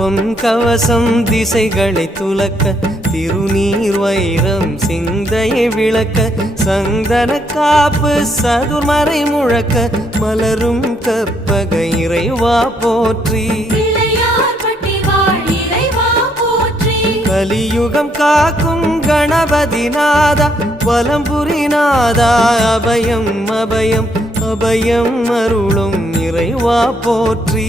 பொன் கவசம் திசைகளை துலக்க திருநீர் வைரம் சிந்தையை விளக்க சந்தன காப்பு சதுர்மறை முழக்க மலரும் கற்பக இறைவா போற்றி கலியுகம் காக்கும் கணபதி நாதா வலம்புரி நாதா அபயம் அபயம் அபயம் அருளும் இறைவா போற்றி